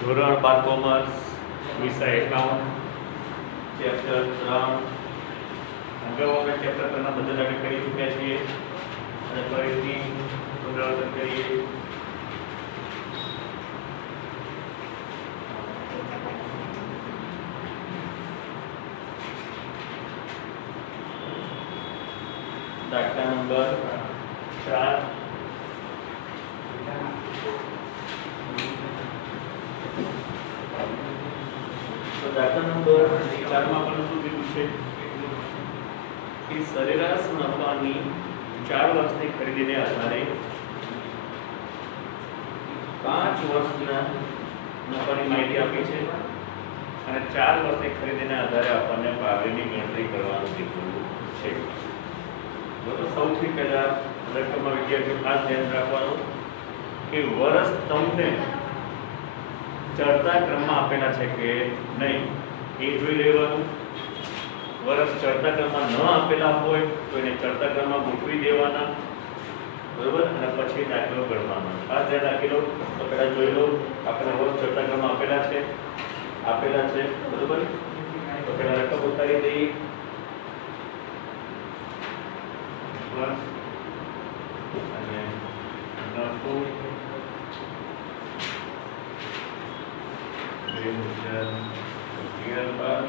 ધોરણ 12 કોમર્સ વિષય account chapter 3 અગાઉ આપણે ચેપ્ટર 3 ના બધા આપણે કરી ચૂક્યા છીએ અને ફરીથી પુનરાવર્તન કરીએ. દાખલા નંબર 4 દાખલા નંબર 4 માં આપણને શું કીધું છે કે સરેરાશ નફાની 4 વર્ષની ખરીદીને આધારે 5 વર્ષના નફાની માહિતી આપી છે અને 4 વર્ષની ખરીદીને આધારે આપણને ભાગની ગણતરી કરવાનું કીધું છે. તો સૌથી પહેલા લખવામાં વિદ્યાર્થીઓ ખાસ ધ્યાન રાખવાનું કે વર્ષ તમને ચડતા ક્રમમાં આપેલા છે કે નહીં એ જોઈ લેવાનું. વર્ષ ચડતા ક્રમમાં ન આપેલા હોય તો એને ચડતા ક્રમમાં ગોઠવી દેવાના, બરોબર, અને પછી દાખલો ગણવાનો. ખાસ ધ્યાન રાખી લો. તો પહેલા જોઈ લો આપણે વર્ષ ચડતા ક્રમમાં આપેલા છે, બરોબર. તો પહેલા રકમ ઉતારી દઈએ. વર્ષ અને નફો 2011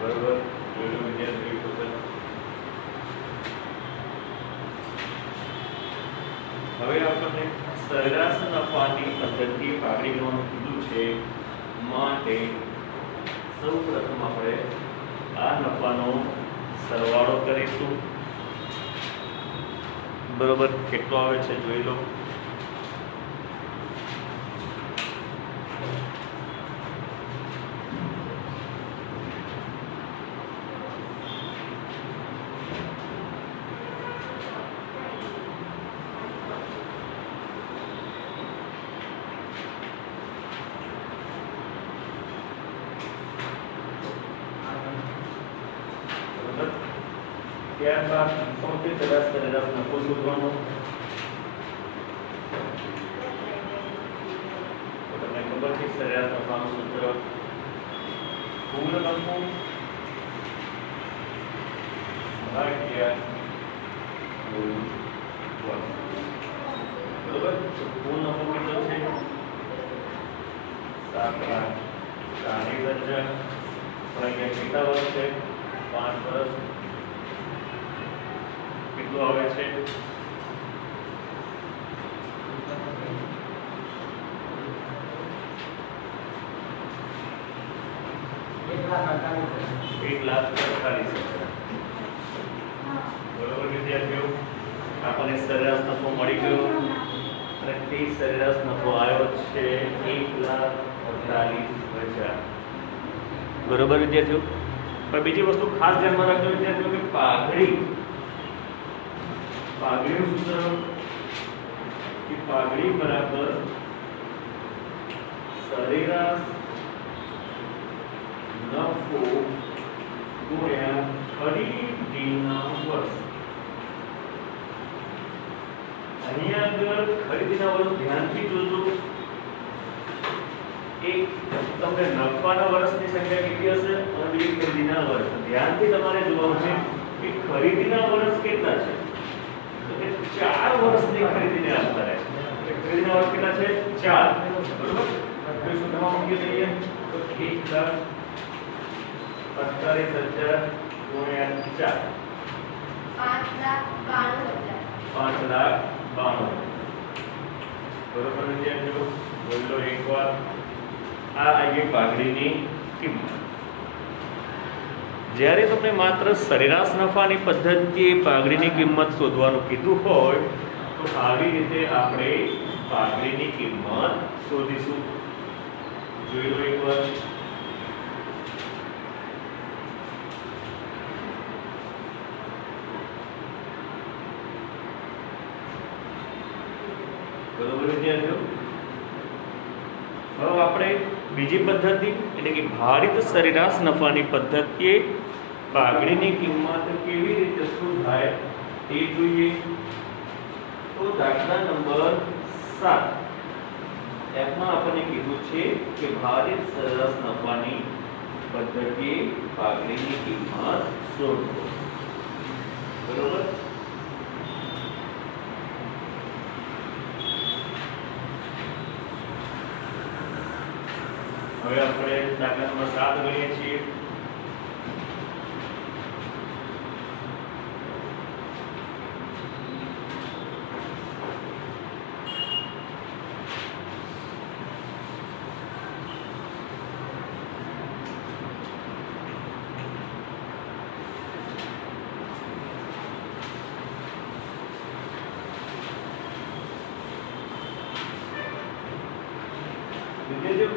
બરોબર. જોયું વિદ્યાર્થી પોતે. હવે આપણને સરેરાશ નફાની પદ્ધતિ પાઘડી ગણવાનું કીધું છે માટે સૌપ્રથમ આપણે આ નફાનો સરવાળો કરીશું, બરોબર. કેટલો આવે છે જોઈ લો. ત્યારબાદ સૌથી પહેલા સરેરાશ નફો શોધવાનો. તો તમને ખબર છે સરેરાશ નફાનું સૂત્ર કુલ નફો ભાગ્યા કુલ વર્ષ, બરોબર. તો કુલ નફો કેટલો છે? 7,40,000 ભાગ્યા કેટલા વર્ષ છે? 5 વર્ષ. કેટલું આવે છે? 1,48,000. બરોબર વિદ્યાર્થીઓ, આપણને સરેરાશ નફો મળી ગયો અને તે સરેરાશ નફો આવ્યો છે 1,48,000. બરોબર વિદ્યાર્થીઓ. પણ બીજી વસ્તુ ખાસ ધ્યાનમાં રાખજો વિદ્યાર્થીઓ કે પાઘડીનું સૂત્ર કે પાઘડી બરાબર સરેરાશ નફો ગુણ્યા ખરીદીના વર્ષ. અહીંયા આગળ ખરીદીના વર્ષ ધ્યાનથી જોજો. એક તમને નફાના વર્ષની સંખ્યા કેટલી હશે અને બીજી ખરીદીના વર્ષ. ધ્યાનથી તમારે જોવાનું છે કે ખરીદીના વર્ષ કેટલા છે. 4 વર્ષની ખરીદીને આધારે ખરીદીના વર્ષ કેટલા છે? 4, બરોબર. તો સૂત્રમાં મૂકી દઈએ તો 1,48,000 ગુણ્યા 4 5,92,000. બરોબર વિદ્યાર્થીઓ, બોલો એકવાર. આ આવી પાઘડીની કિંમત. જ્યારે તમને માત્ર સરેરાશ નફાની પદ્ધતિએ પાઘડીની કિંમત શોધવાનું કીધું હોય તો આવી રીતે આપણે પાઘડીની કિંમત શોધીશું. જોઈ લો એકવાર. બરોબર વિદ્યાર્થીઓ. હવે આપણે બીજી પદ્ધતિ એટલે કે ભારિત સરેરાશ નફાની પદ્ધતિએ પાઘડીની કિંમત કેવી રીતે શોધાય તે જોઈએ. તો દાખલા નંબર 7 એમાં આપણને કીધું છે કે ભારિત સરેરાશ નફાની પદ્ધતિએ પાઘડીની કિંમત શોધો. બરોબર. હવે આપણે દાખલા નંબર 7 ગણીએ છીએ.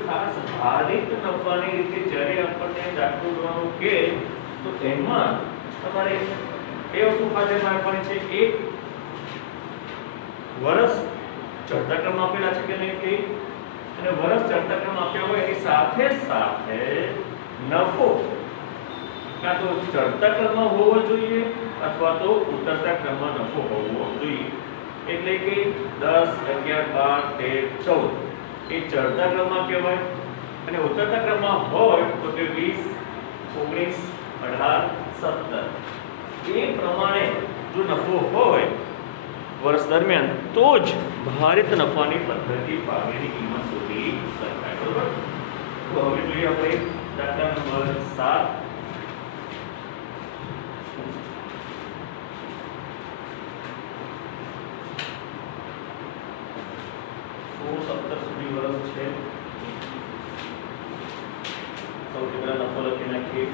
ખાસ ભારિત નફાની રીતે જ્યારે આપણને દાખલો ગણવાનો કે તો એમાં તમારે એ વસ્તુ ખાતે રાખવાની છે. એક વર્ષ ચડતા ક્રમ આપેલા છે કે નહીં તે, અને વર્ષ ચડતા ક્રમ આપ્યા હોય એની સાથે સાથે નફો કાં તો ચડતા ક્રમમાં હોવો જોઈએ અથવા તો ઉતરતા ક્રમમાં નફો હોવો જોઈએ. એટલે કે 10, 11, 12, 13, 14 એ ચડતા ક્રમમાં કહેવાય અને ઉતરતા ક્રમમાં હોય તો તે 20, 19, 18, 17 એ પ્રમાણે જો નફો હોય વર્ષ દરમિયાન તો જ ભારિત નફાની પદ્ધતિ પાઘડીની કિંમત શોધી શકાય. બરોબર. તો હવે જોઈએ આપણે દાખલા નંબર 7. 17 સુધી વર્ષ છે. સૌથી પહેલા નફો લખી નાખીએ.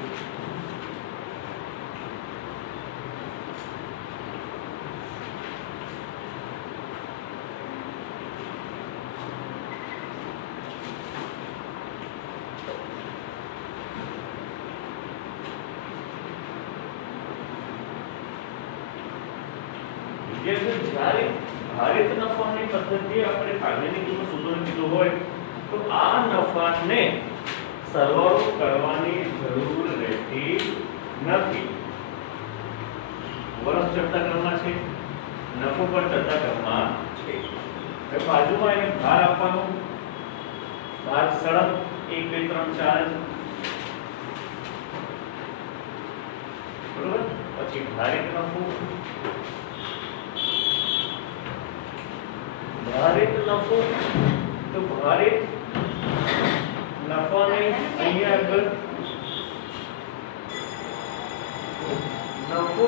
જ્યારે ભારિત નફાની પદ્ધતિએ આપણે પાઘડીની કિંમત શોધવાનું કીધું હોય તો આ નફાને સરવાળો કરવાની જરૂર રહેતી નથી. વર્ષ ચડતા ક્રમમાં છે, નફો પણ ચડતા ક્રમમાં છે. હવે બાજુમાં એને ભાર આપવાનો. ભાર સળંગ 1, 2, 3, 4. બરોબર. પછી ભારિત નફો. ભારિત નફો તો ભારિત નફાને અહીંયા આગળ નફો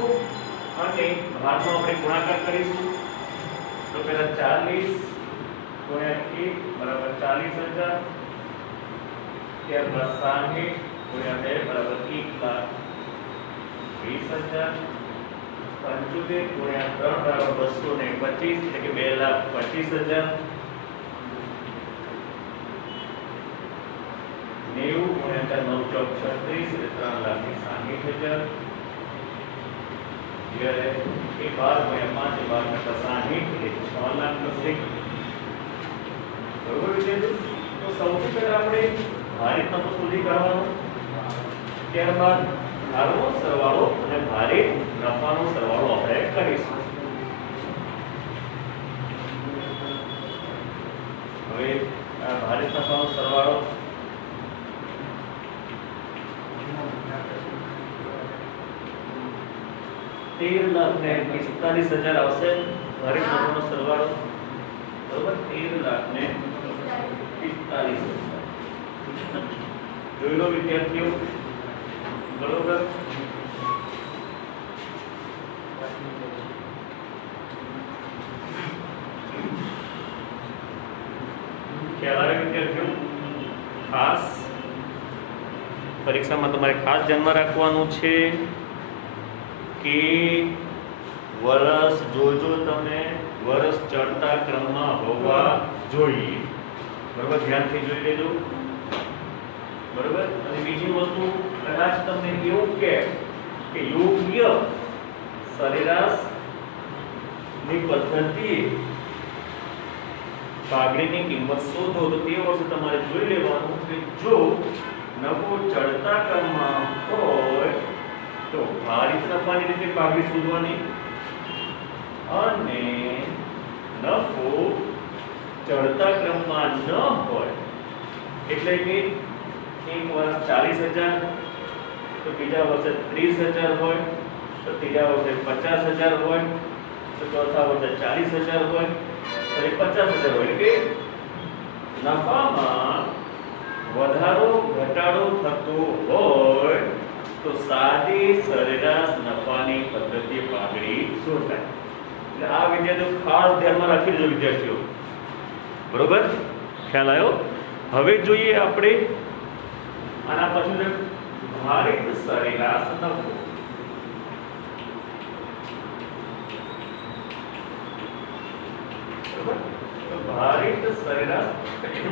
અને ભારનો આપણે ગુણાકાર કરીશું. તો પહેલા 40 ગુણ્યા 1 બરાબર 40,000. ત્યારબાદ 60 ગુણ્યા 2 બરાબર 1,20,000. 75 ગુણ્યા 3 બરાબર 225 એટલે કે 2,25,000. 90 ગુણ્યા 4 9 ચોક 36 એટલે 3,60,000. જ્યારે એ 12 ગુણ્યા 5 એ 12 કરતા 60 એટલે 6 લાખ થશે. બરોબર છે. તો સૌથી પહેલા આપણે ભારિત નફો શોધી કાઢવાનો. ત્યારબાદ ભારનો સરવાળો અને ભારિત નફાનો સરવાળો આપણે કરીશું. હવે આ ભારિત નફાનો સરવાળો ₹13,45,000 આવશે. ભારિત નફાનો સરવાળો બરોબર 13,45,000. જોઈ લો વિદ્યાર્થીઓ. બરોબર. ખ્યાલ આવે વિદ્યાર્થીઓ? ખાસ પરીક્ષામાં તમારે ખાસ ધ્યાનમાં રાખવાનું છે કે વર્ષ જોજો તમે વર્ષ ચડતા ક્રમમાં હોવા જોઈએ. બરાબર, ધ્યાનથી જોઈ લેજો. બરાબર. અને બીજી વસ્તુ કદાચ તમને એવું કે યોગ્ય સરેરાશ ની પદ્ધતિ પાઘડીની કિંમત શોધો તો તે વર્ષે તમારે જોઈ લેવાનું કે જો નફો ચડતા ક્રમમાં હોય તો ભારિત નફાની રીતે પાઘડી શોધવાની, અને નફો ચડતા ક્રમમાં ન હોય એટલે કે એક વર્ષ 40,000 તો બીજા વર્ષે 30,000 હોય તો ત્રીજા વર્ષે 50,000 હોય તો ચોથા વર્ષે 40,000 હોય તો 50,000 હોય. એટલે નફામાં વધારો ઘટાડો થતો હોય તો સાદી સરેરાશ નફાની પદ્ધતિ પાઘડી શોધાય. એટલે આ વિદ્યાર્થીઓ ખાસ ધ્યાનમાં રાખી દેજો વિદ્યાર્થીઓ. બરોબર, ખ્યાલ આવ્યો? હવે જોઈએ આપણે આના પછી ભારિત સરેરાશ નફો. બરોબર, તો ભારિત સરેરાશ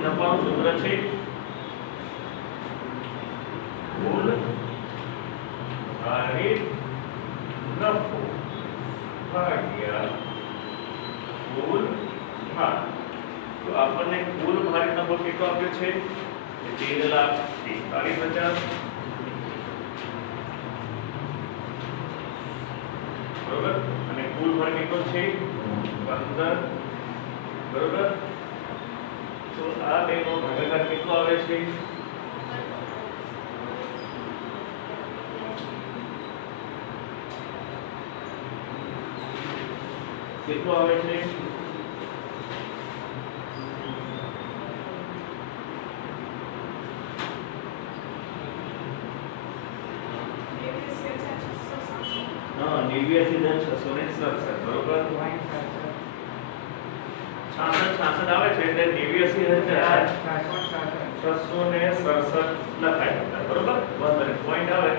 નફાનું સૂત્ર છે કુલ ભારિત નફો ભાગ્યા કુલ ભાર. તો આપણને કુલ ભારિત નફો કેટલો આપ્યો છે? 13,45,000. બરોબર, અને કુલ ભાર કેટલો છે? 15. બરોબર, તો આ બેનો ભાગાકાર કેટલો આવે છે? કેટલો આવે છે? હા, 89,667. બરોબર, 66 આવે છે એટલે 89,667 લખાય. બરોબર, બરાબર. પોઈન્ટ આવે,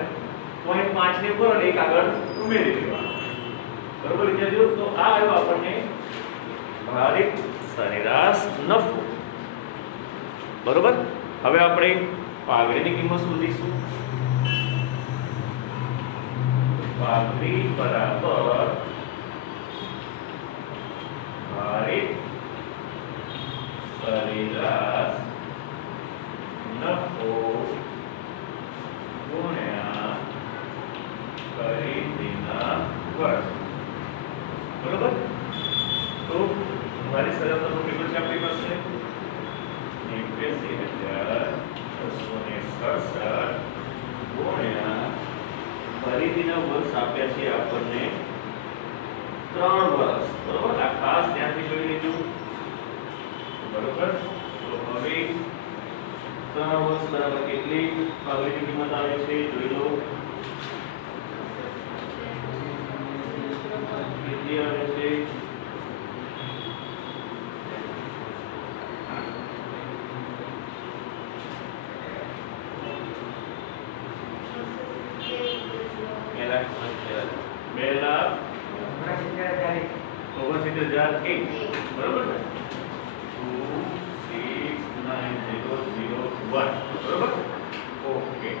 પોઈન્ટ 5 ને ઉપર એક આગળ ઉમેરી દેવાનો. બરોબર વિદ્યાર્થીઓ, તો આ આવ્યો આપણને ભારિત સરેરાશ નફો. બરોબર, હવે આપણે પાઘડીની કિંમત શોધીશું. પાઘડી બરાબર ભારિત સરેરાશ નફો ગુણ્યા ખરીદીના વર્ષ. બરોબર, તો ભારિત સરેરાશ નફો કેટલો છે આપણી પાસે? 81,667 ગુણ્યા ખરીદીના વર્ષ આપ્યા છે આપણને 3 વર્ષ. બરોબર, આ ખાસ ધ્યાનથી જોઈ લેજો. બરોબર, તો હવે 3 વર્ષ બરાબર કેટલી પાઘડીની કિંમત આવે છે જોઈ લો. કેટલી આવે છે? બરોબર ને? 269001. બરોબર, ઓકે.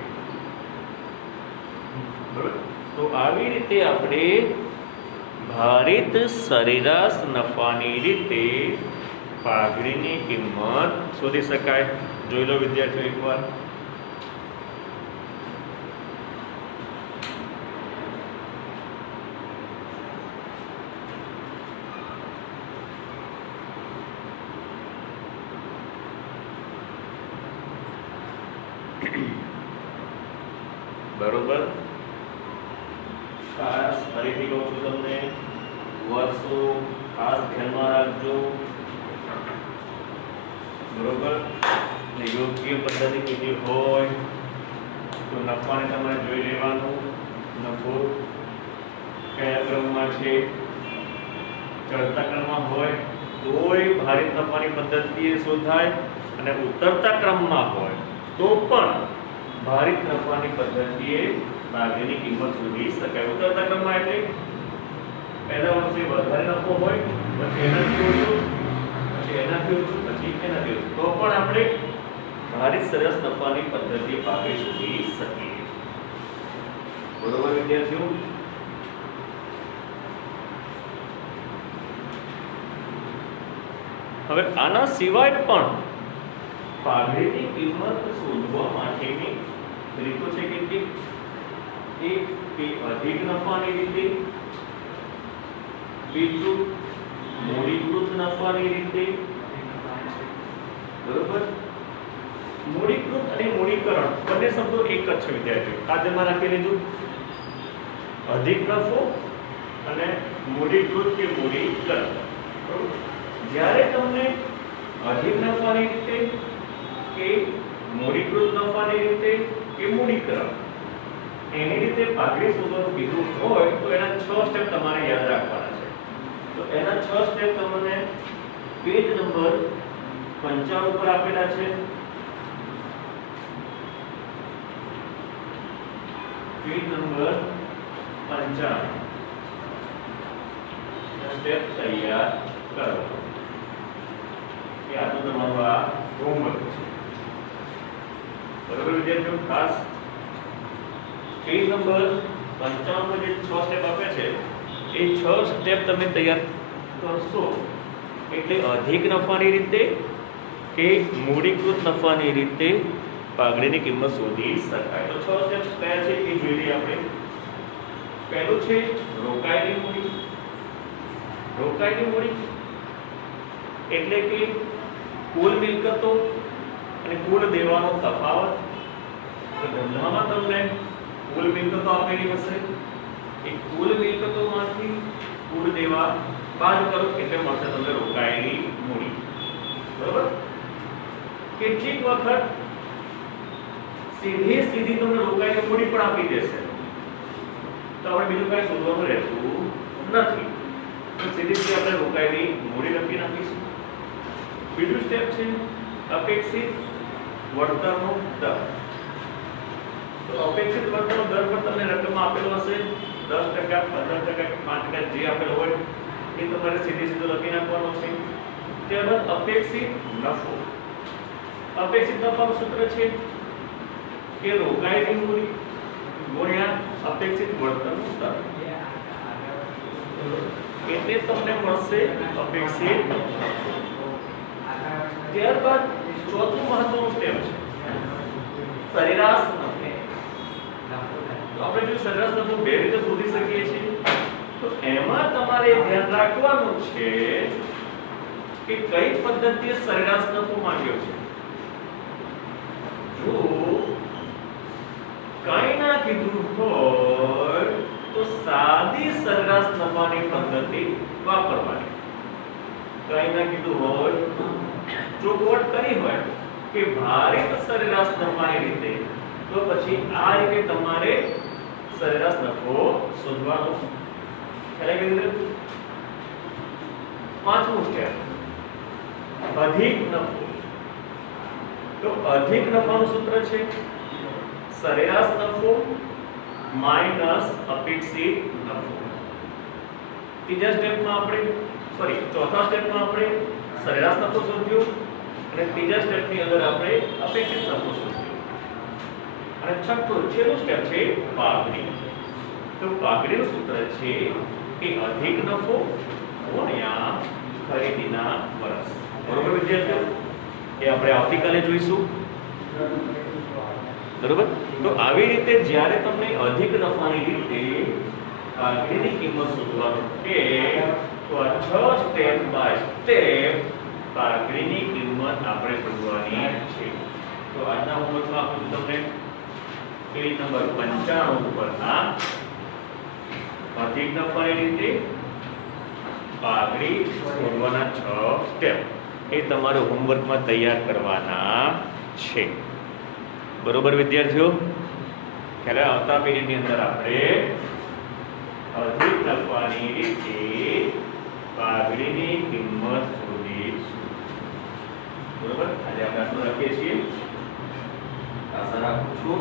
બરોબર, તો આવી રીતે આપણે ભારિત સરેરાશ નફાની રીતે પાઘડીની કિંમત શોધી શકાય. જોઈ લો વિદ્યાર્થીઓ એકવાર. બરોબર, ખાસ ફરીથી કહું છું તમને, વર્ષો ખાસ ધ્યાનમાં રાખજો. બરોબર, ને યોગ્ય પદ્ધતિ કીધી હોય તો નફાને તમારે જોઈ લેવાનું. નફો કયા ક્રમમાં છે? ચડતા ક્રમમાં હોય તોય ભારિત નફાની પદ્ધતિએ શોધાય, અને ઉતરતા ક્રમમાં હોય તો પણ ભારિત નફાની પદ્ધતિએ ભાગની કિંમત શોધી શકાય. ઉતરતા ક્રમમાં એટલે પહેલા વર્ષે વધારે નફો હોય, પછી એનાથી ઓછો, પછી એનાથી ઓછું, પછી એનાથી ઓછું, તો પણ આપણે ભારિત સરેરાશ નફાની પદ્ધતિ ભાગે શોધી શકીએ. બરોબર વિદ્યાર્થીઓ? હવે આના સિવાય પણ ભાગની કિંમત શોધવા માટેની રીતો છે કે એક કે અધિક નફાની રીતે, બીજું મૂડીકૃત નફાની રીતે. બરોબર? મૂડીકૃત અને મૂડીકરણ બંને શબ્દો એક જ છે વિદ્યાર્થીઓ. કાજમાં રાખી લીધું. અધિક નફો અને મૂડીકૃત કે મૂડીકરણ. બરોબર? જ્યારે તમને અધિક નફાની રીતે કે મૂડીકૃત નફાની રીતે કે મૂડીકરણ એની રીતે ભાગની શોધવાનું કીધું હોય તો એના 6 સ્ટેપ તમારે યાદ રાખવાના છે. તો એના 6 સ્ટેપ તમને પેજ નંબર 55 ઉપર આપેલા છે. પેજ નંબર 55 સ્ટેપ તૈયાર કરો. આ તો તમારું આ હોમવર્ક છે. બરોબર વિદ્યાર્થીઓ? ખાસ પેજ નંબર 55 પર જે 6 સ્ટેપ આપે છે એ 6 સ્ટેપ તમે તૈયાર કરશો એટલે અધિક નફાની રીતે કે મૂડીકૃત નફાની રીતે પાઘડીની કિંમત શોધી શકાય. તો 6 સ્ટેપ કયા છે એ જોઈ લઈએ આપણે. પહેલું છે રોકાયેલી મૂડી. રોકાયેલી મૂડી એટલે કે કુલ મિલકતો અને કુલ દેવાનો તફાવત. તો ધંધામાં તમને કુલ મિલકતો આપેલી હશે, એ કુલ મિલકતોમાંથી કુલ દેવા બાદ કરો એટલે મળશે તમને રોકાયેલી મૂડી. બરોબર? કેટલીક વખત સીધી તમને રોકાયેલી મૂડી પણ આપી દેશે તો આપણે બીજું કઈ શોધવાનું રહેતું નથી. તો સીધી આપણે રોકાયેલી મૂડી લખી નાખીશું. બીજું સ્ટેપ છે અપેક્ષિત વળતરનો દર. તો અપેક્ષિત વળતરનો દર પર તમને રકમ આપેલો હશે 10%, 15% કે 5% જે આપેલો હોય એ તમારે સીધો લખી નાખવાનો છે. ત્યારબાદ અપેક્ષિત નફો. અપેક્ષિત નફાનું સૂત્ર છે કે રોકાયેલી મૂડી ગુણ્યા અપેક્ષિત વળતરનો દર એટલે તમને મળશે અપેક્ષિત નફો. ત્યારબાદ ચોથું મહત્વનું સ્ટેપ છે સરેરાશ નફો. આપણે જો સરેરાશ નફો બે રીતે શોધી શકીએ છીએ તો એમાં તમારે ધ્યાન રાખવાનું છે કે કઈ પદ્ધતિએ સરેરાશ નફો માંગ્યો છે. જો કાઈ ના કીધું હોય તો સાદી સરેરાશ નફાની પદ્ધતિ વાપરવાની. કાઈ ના કીધું હોય જો કોટ કરી હોય કે ભારિત સરેરાશ નફાની રીતે તો પછી આ રીતે તમારે સરેરાશ નફો શોધવાનો. ખ્યાલ આવી ગયો? પાંચમું સ્ટેપ અધિક નફો. તો અધિક નફાનું સૂત્ર છે સરેરાશ નફો માઈનસ અપેક્ષિત નફો. ત્રીજા સ્ટેપમાં આપણે ચોથા સ્ટેપમાં આપણે સરેરાશ નફો શોધ્યો અને ત્રીજા સ્ટેપની અંદર આપણે અપેક્ષિત નફો શોધ્યો. અને છેલ્લું સ્ટેપ છે પાઘડી. તો પાઘડીનું સૂત્ર છે કે અધિક નફો ગુણ્યા ખરીદીના વર્ષ. બરોબર વિદ્યાર્થીઓ? એ આપણે આવતીકાલે જોઈશું. બરોબર? તો આવી રીતે જ્યારે તમને અધિક નફાની રીતે પાઘડીની કિંમત શોધવાનું કે તો આ 6 સ્ટેપ બાય સ્ટેપ પાઘડીની કિંમત આપણે શોધવાની છે. તો આજના હોમવર્કમાં આપું તમને પેજ નંબર 95 ઉપરના અધિક નફાની રીતે પાઘડી શોધવાના 6 સ્ટેપ એ તમારે હોમવર્કમાં તૈયાર કરવાના છે. બરોબર વિદ્યાર્થીઓ? ત્યારે આવતા પેજની અંદર આપણે અધિક નફાની રીતે પાઘડીની કિંમત શોધીશું. બરોબર? આજે આપણે આટલું રાખીએ છીએ. આશા રાખું છું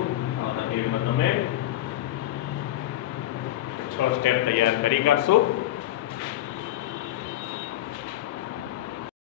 જેમાં તમે 6 સ્ટેપ તૈયાર કરી કાઢશો।